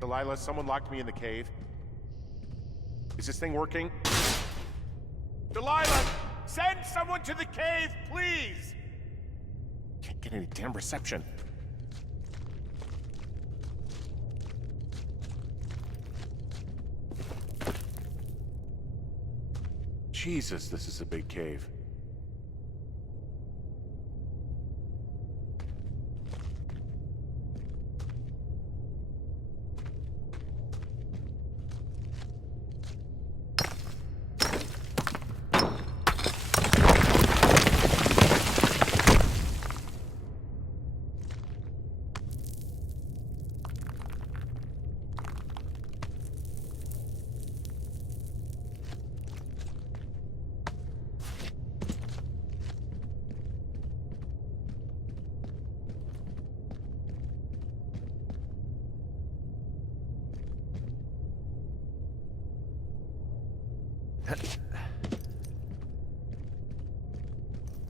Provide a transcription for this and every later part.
Delilah, someone locked me in the cave. Is this thing working? Delilah! Send someone to the cave, please! Can't get any damn reception. Jesus, this is a big cave.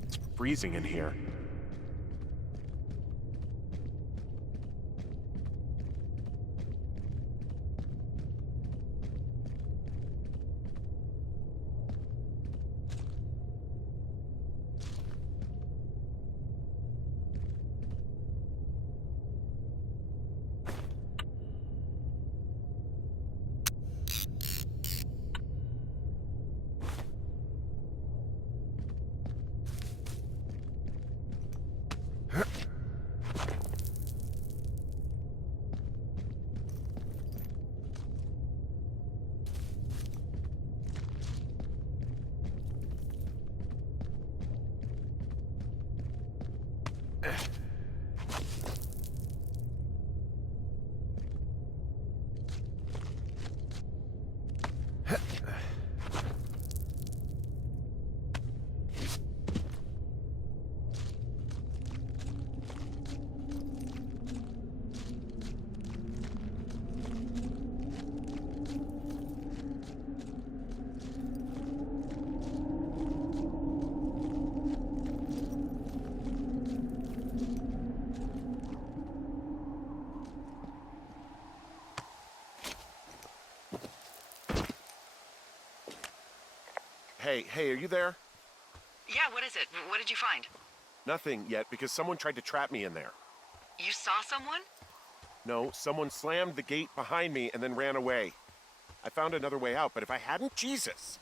It's freezing in here. Hey, are you there? Yeah, what is it? What did you find? Nothing yet, because someone tried to trap me in there. You saw someone? No, someone slammed the gate behind me and then ran away. I found another way out, but if I hadn't, Jesus!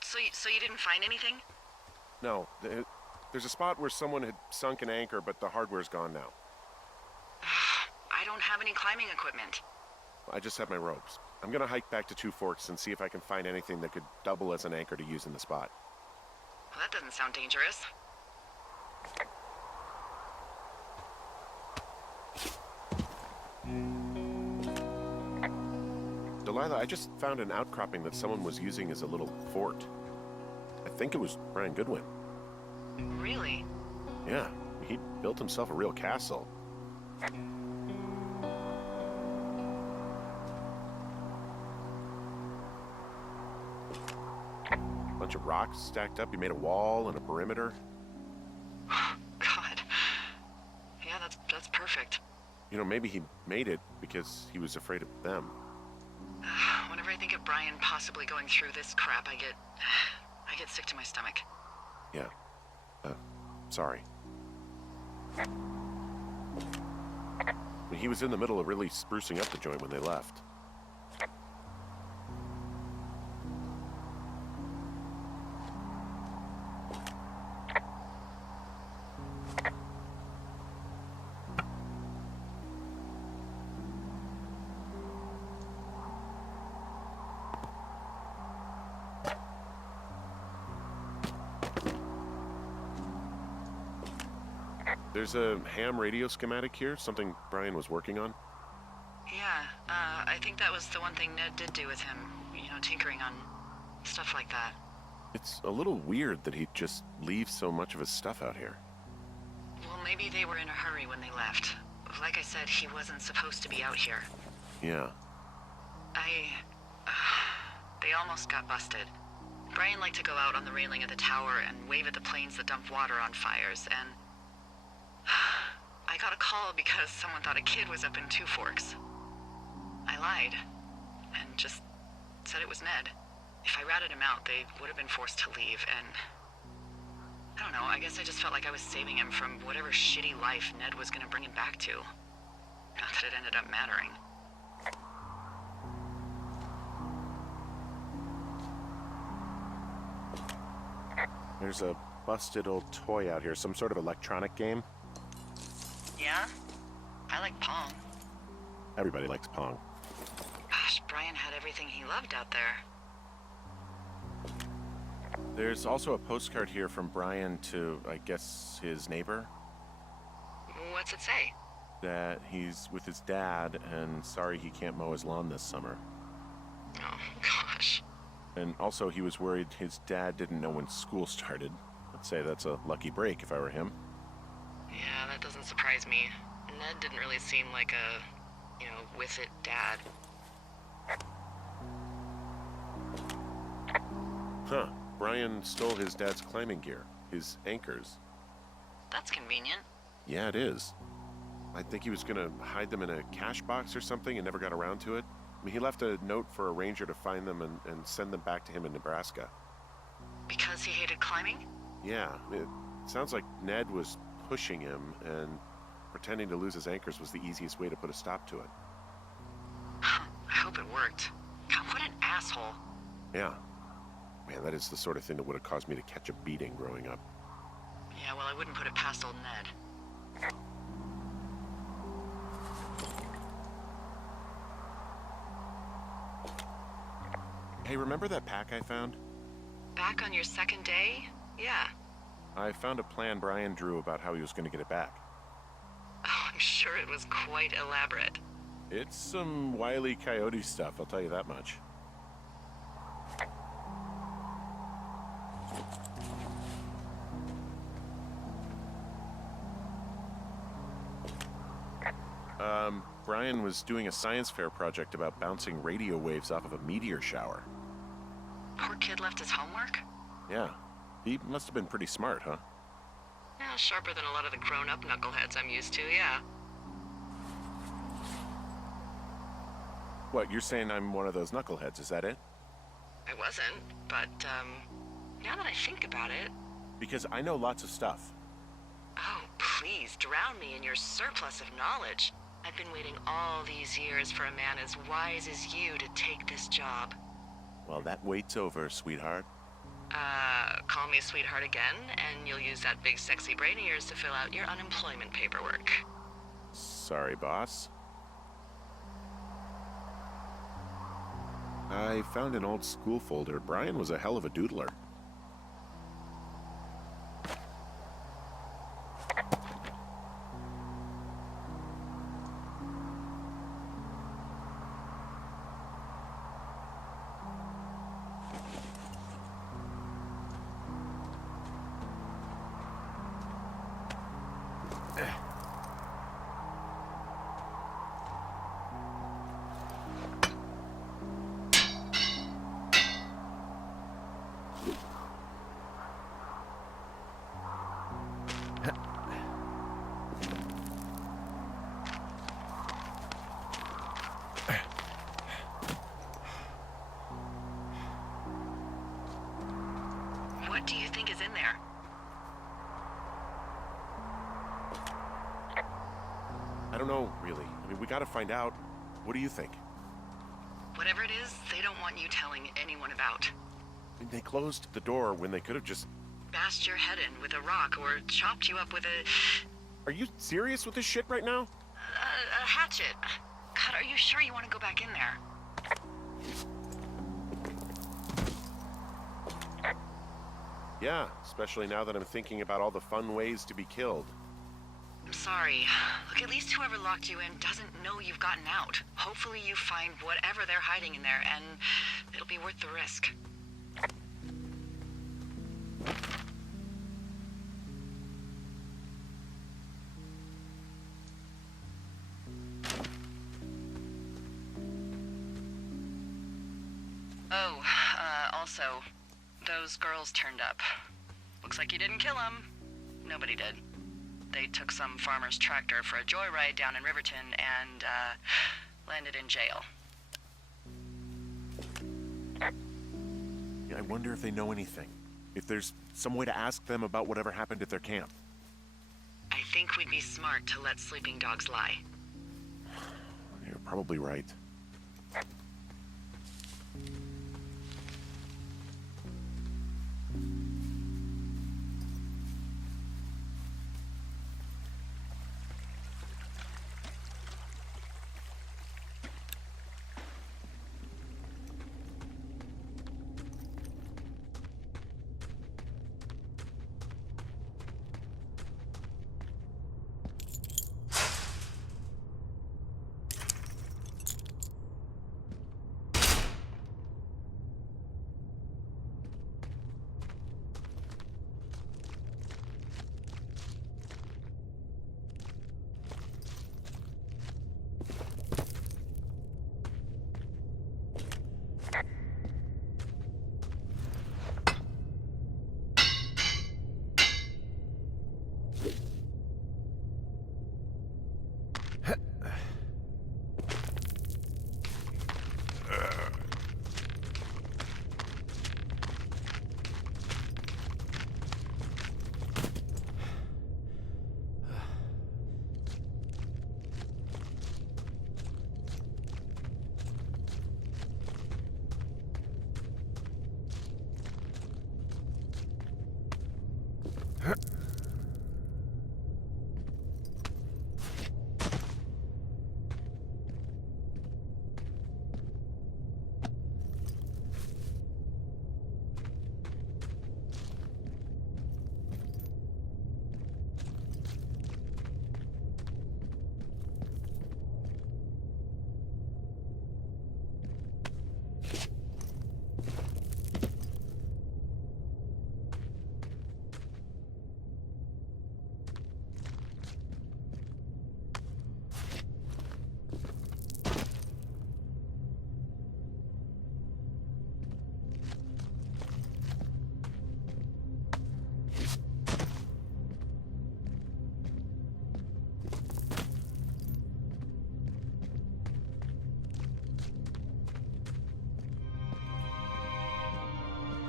So you didn't find anything? No, there's a spot where someone had sunk an anchor, but the hardware's gone now. I don't have any climbing equipment. I just have my ropes. I'm gonna hike back to Two Forks and see if I can find anything that could double as an anchor to use in the spot. Well, that doesn't sound dangerous. Delilah, I just found an outcropping that someone was using as a little fort. I think it was Brian Goodwin. Really? Yeah, he built himself a real castle. Bunch of rocks stacked up. He made a wall and a perimeter. God. Yeah, that's perfect. You know, maybe he made it because he was afraid of them. Whenever I think of Brian possibly going through this crap, I get sick to my stomach. Yeah. Sorry. He was in the middle of really sprucing up the joint when they left. There's a ham radio schematic here, something Brian was working on. Yeah, I think that was the one thing Ned did do with him. You know, tinkering on stuff like that. It's a little weird that he'd just leave so much of his stuff out here. Well, maybe they were in a hurry when they left. Like I said, he wasn't supposed to be out here. Yeah. They almost got busted. Brian liked to go out on the railing of the tower and wave at the planes that dump water on fires, and I got a call because someone thought a kid was up in Two Forks. I lied. And just said it was Ned. If I ratted him out, they would have been forced to leave, and... I don't know, I guess I just felt like I was saving him from whatever shitty life Ned was gonna bring him back to. Not that it ended up mattering. There's a busted old toy out here, some sort of electronic game. Yeah? I like Pong. Everybody likes Pong. Gosh, Brian had everything he loved out there. There's also a postcard here from Brian to, I guess, his neighbor. What's it say? That he's with his dad and sorry he can't mow his lawn this summer. Oh, gosh. And also he was worried his dad didn't know when school started. I'd say that's a lucky break if I were him. Yeah, that doesn't surprise me. Ned didn't really seem like a, with it dad. Huh. Brian stole his dad's climbing gear, his anchors. That's convenient. Yeah, it is. I think he was gonna hide them in a cash box or something and never got around to it. I mean, he left a note for a ranger to find them and send them back to him in Nebraska. Because he hated climbing? Yeah, it sounds like Ned was pushing him, and pretending to lose his anchors was the easiest way to put a stop to it. I hope it worked. God, what an asshole. Yeah. Man, that is the sort of thing that would have caused me to catch a beating growing up. Yeah, well, I wouldn't put it past old Ned. Hey, remember that pack I found? Back on your second day? Yeah. I found a plan Brian drew about how he was going to get it back. Oh, I'm sure it was quite elaborate. It's some Wile E. Coyote stuff, I'll tell you that much. Brian was doing a science fair project about bouncing radio waves off of a meteor shower. Poor kid left his homework? Yeah. He must have been pretty smart, huh? Yeah, sharper than a lot of the grown-up knuckleheads I'm used to, yeah. What, you're saying I'm one of those knuckleheads, is that it? I wasn't, but, now that I think about it... Because I know lots of stuff. Oh, please, drown me in your surplus of knowledge. I've been waiting all these years for a man as wise as you to take this job. Well, that wait's over, sweetheart. Call me sweetheart again, and you'll use that big sexy brain of yours to fill out your unemployment paperwork. Sorry, boss. I found an old school folder. Brian was a hell of a doodler. What do you think is in there? I don't know, really. I mean, we gotta find out. What do you think? Whatever it is, they don't want you telling anyone about. I mean, they closed the door when they could have just... Bashed your head in with a rock or chopped you up with Are you serious with this shit right now? a hatchet. God, are you sure you want to go back in there? Yeah, especially now that I'm thinking about all the fun ways to be killed. I'm sorry. Look, at least whoever locked you in doesn't know you've gotten out. Hopefully you find whatever they're hiding in there, and it'll be worth the risk. Oh, also, those girls turned up. Looks like you didn't kill them. Nobody did. They took some farmer's tractor for a joyride down in Riverton and, landed in jail. I wonder if they know anything. If there's some way to ask them about whatever happened at their camp. I think we'd be smart to let sleeping dogs lie. You're probably right.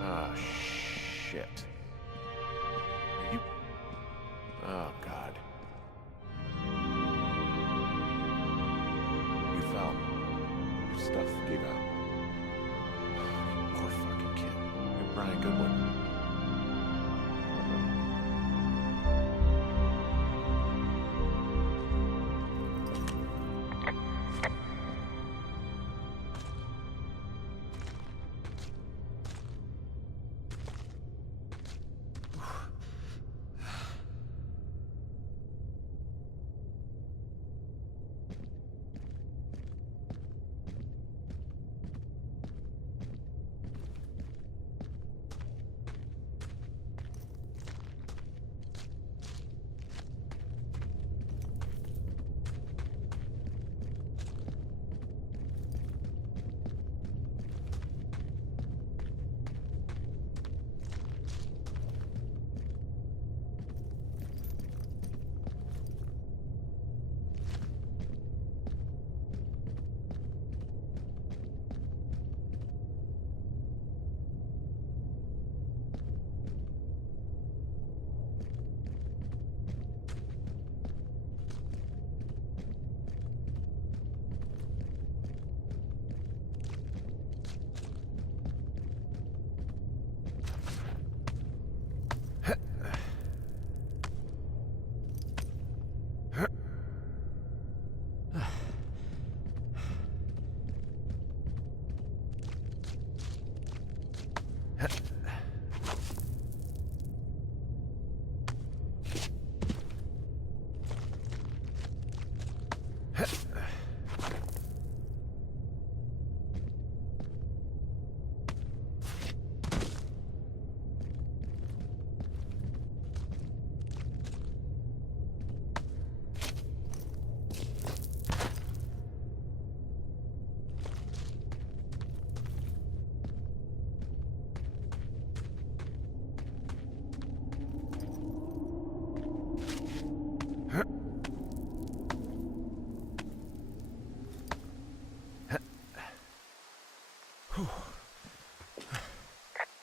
Ah, shit. Are you... Oh, God. You fell. Your stuff gave out. Poor fucking kid. Hey, Brian, good one.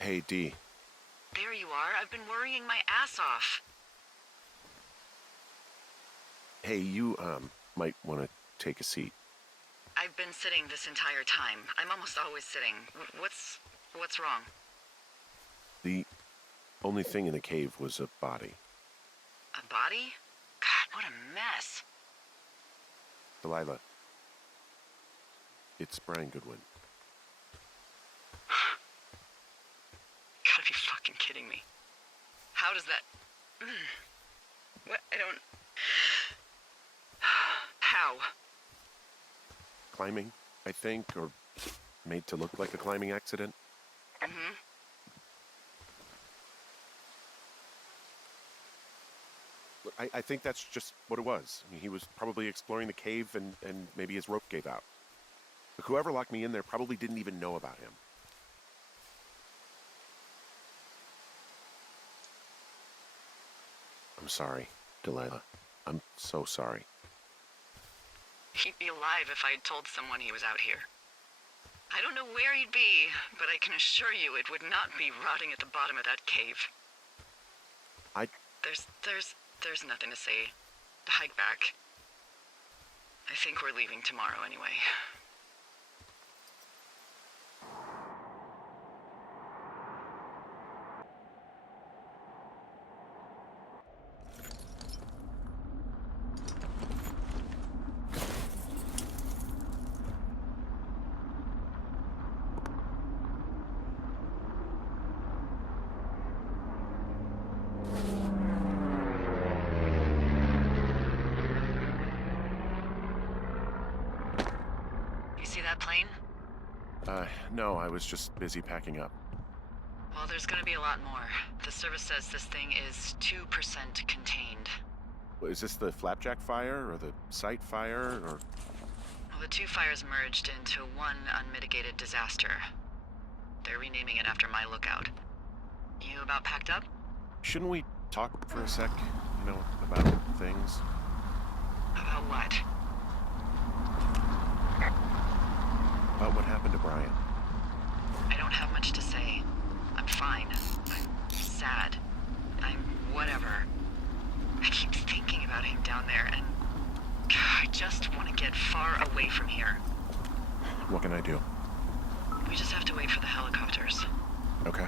Hey, Dee. There you are. I've been worrying my ass off. Hey, you, might want to take a seat. I've been sitting this entire time. I'm almost always sitting. What's wrong? The only thing in the cave was a body. A body? God, what a mess. Delilah. It's Brian Goodwin. Gotta be fucking kidding me. How does that... What? I don't... How? Climbing, I think, or made to look like a climbing accident. Mm-hmm. Look, I think that's just what it was. I mean, he was probably exploring the cave and maybe his rope gave out. But whoever locked me in there probably didn't even know about him. I'm sorry, Delilah. I'm so sorry. He'd be alive if I'd told someone he was out here. I don't know where he'd be, but I can assure you it would not be rotting at the bottom of that cave. There's nothing to say. Hike back. I think we're leaving tomorrow anyway. You see that plane? No, I was just busy packing up. Well, there's gonna be a lot more. The service says this thing is 2% contained. Is this the Flapjack fire, or the site fire, or... Well, the two fires merged into one unmitigated disaster. They're renaming it after my lookout. You about packed up? Shouldn't we talk for a sec, about things? About what? About what happened to Brian. I don't have much to say. I'm fine. I'm sad. I'm whatever. I keep thinking about him down there, and I just want to get far away from here. What can I do? We just have to wait for the helicopters. Okay.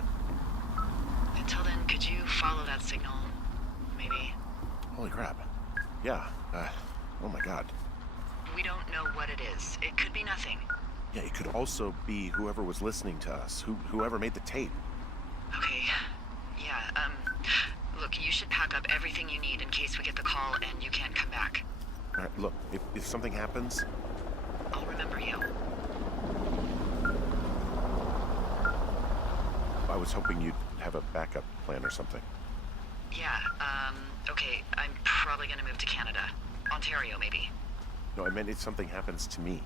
Until then, could you follow that signal? Maybe? Holy crap. Yeah, oh my god. We don't know what it is. It could be nothing. Yeah, it could also be whoever was listening to us, whoever made the tape. Okay. Yeah, look, you should pack up everything you need in case we get the call and you can't come back. All right, look, if something happens... I'll remember you. I was hoping you'd have a backup plan or something. Yeah, okay, I'm probably gonna move to Canada. Ontario, maybe. No, I meant if something happens to me.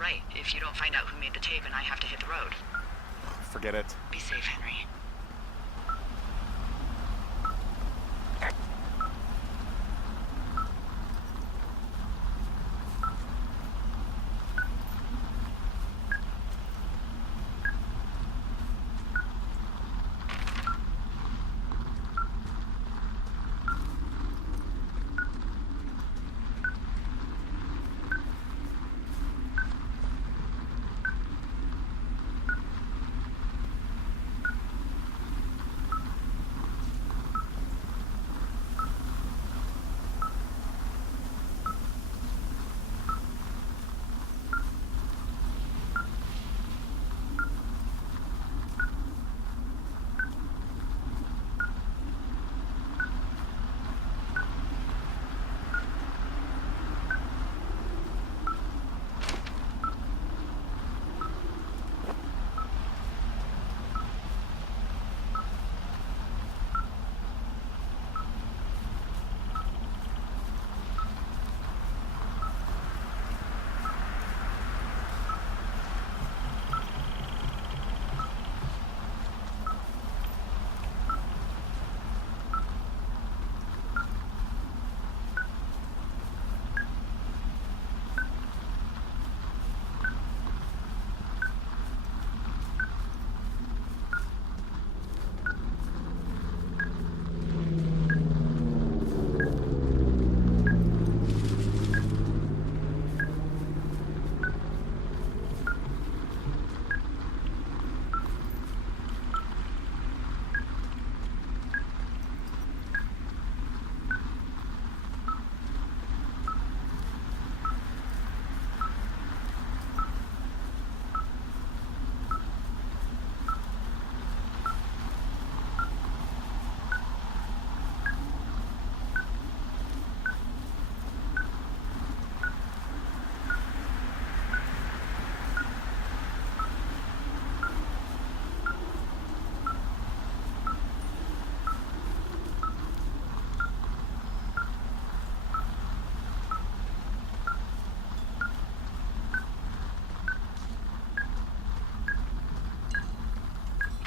Right, if you don't find out who made the tape and I have to hit the road. Forget it. Be safe, Henry.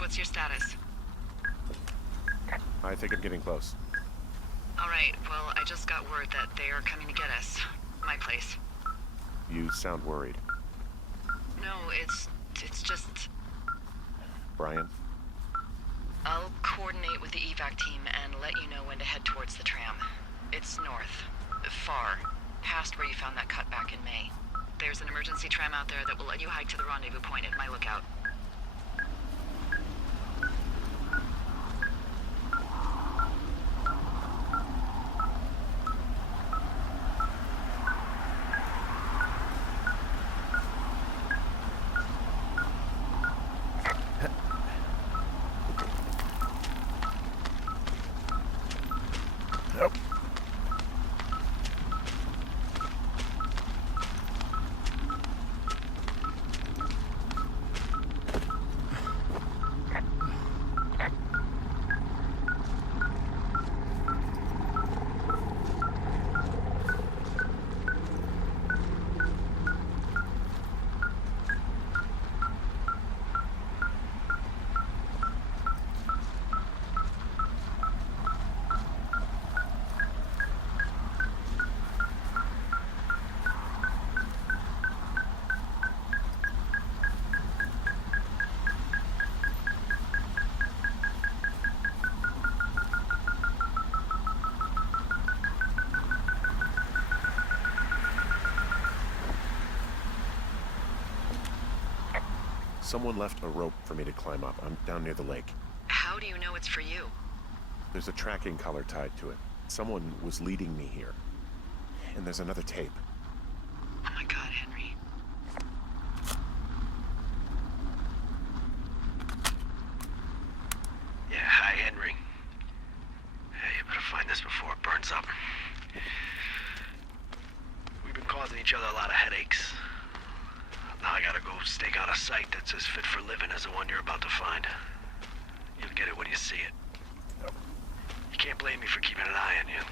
what's your status? I think I'm getting close. All right, well, I just got word that they are coming to get us. My place. You sound worried. No, it's just... Brian? I'll coordinate with the evac team and let you know when to head towards the tram. It's north. Far. Past where you found that cut back in May. There's an emergency tram out there that will let you hike to the rendezvous point at my lookout. Someone left a rope for me to climb up. I'm down near the lake. How do you know it's for you? There's a tracking collar tied to it. Someone was leading me here. And there's another tape. Oh my god, Henry. Yeah, hi, Henry. Hey, you better find this before it burns up. We've been causing each other a lot of headaches. Now I gotta go stake out a site that's as fit for living as the one you're about to find. You'll get it when you see it. You can't blame me for keeping an eye on you.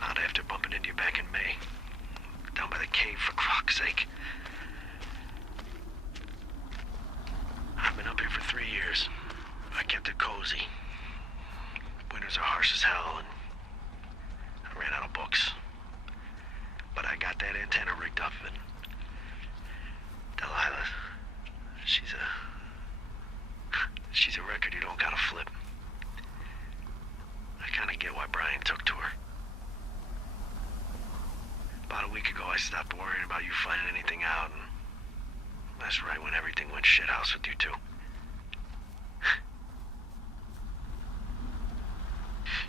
Not after bumping into you back in May. Down by the cave, for croc's sake. I've been up here for 3 years. I kept it cozy. Winters are harsh as hell, and I ran out of books. But I got that antenna rigged up, and Delilah, she's a record you don't gotta flip. I kinda get why Brian took to her. About a week ago, I stopped worrying about you finding anything out, and that's right when everything went shithouse with you two.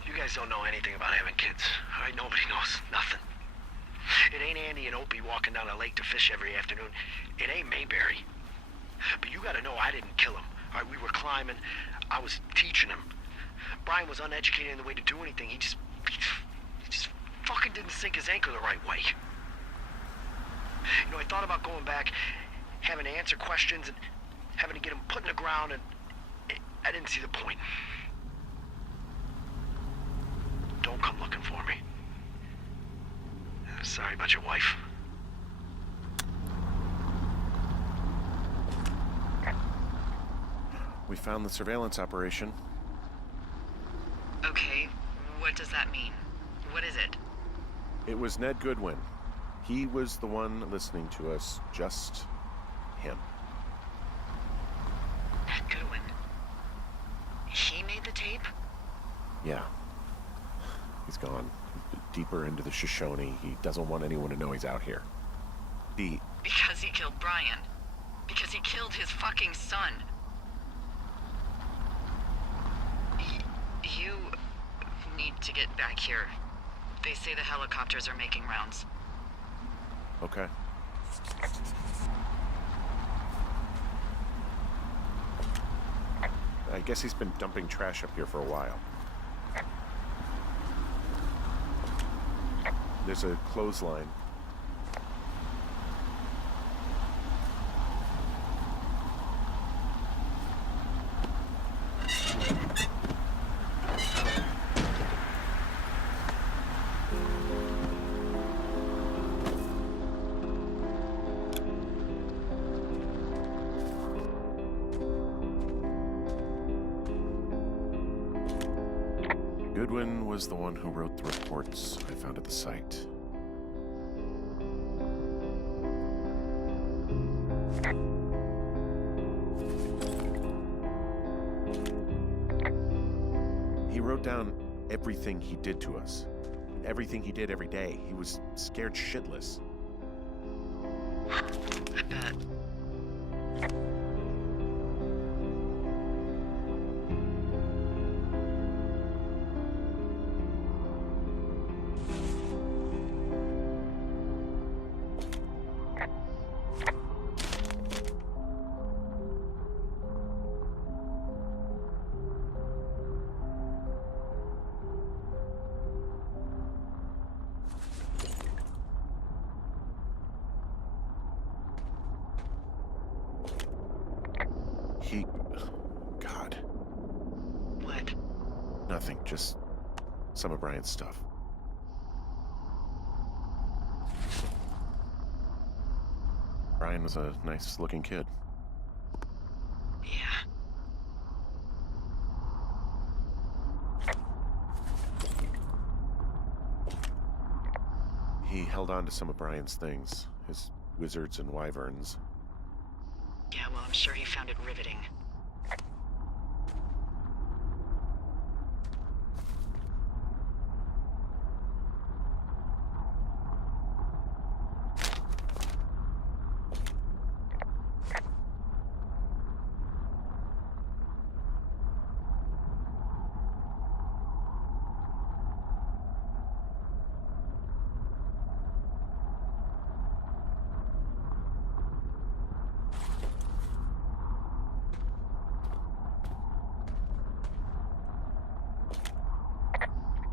You guys don't know anything about having kids, all right? Nobody knows nothing. It ain't Andy and Opie walking down the lake to fish every afternoon. It ain't Mayberry. But you gotta know I didn't kill him. All right, we were climbing. I was teaching him. Brian was uneducated in the way to do anything. He just fucking didn't sink his anchor the right way. You know, I thought about going back, having to answer questions, and having to get him put in the ground, and I didn't see the point. Don't come looking for me. Sorry about your wife. We found the surveillance operation. Okay, what does that mean? What is it? It was Ned Goodwin. He was the one listening to us. Just him. Ned Goodwin. He made the tape? Yeah. He's gone deeper into the Shoshone. He doesn't want anyone to know he's out here. Because he killed Brian. Because he killed his fucking son. You need to get back here. They say the helicopters are making rounds. Okay. I guess he's been dumping trash up here for a while. There's a clothesline. Goodwin was the one who wrote the reports I found at the site. He wrote down everything he did to us. Everything he did every day. He was scared shitless. I bet. God. What? Nothing, just some of Brian's stuff. Brian was a nice-looking kid. Yeah. He held on to some of Brian's things, his wizards and wyverns. Yeah, well, I'm sure he found it riveting.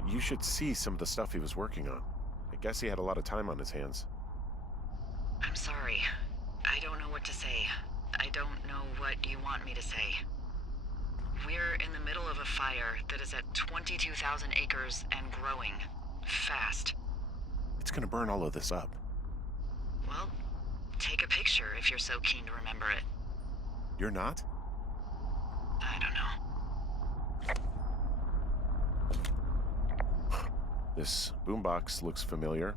You should see some of the stuff he was working on. I guess he had a lot of time on his hands. I'm sorry. I don't know what to say. I don't know what you want me to say. We're in the middle of a fire that is at 22,000 acres and growing. Fast. It's gonna burn all of this up. Well, take a picture if you're so keen to remember it. You're not? I don't know. This boombox looks familiar.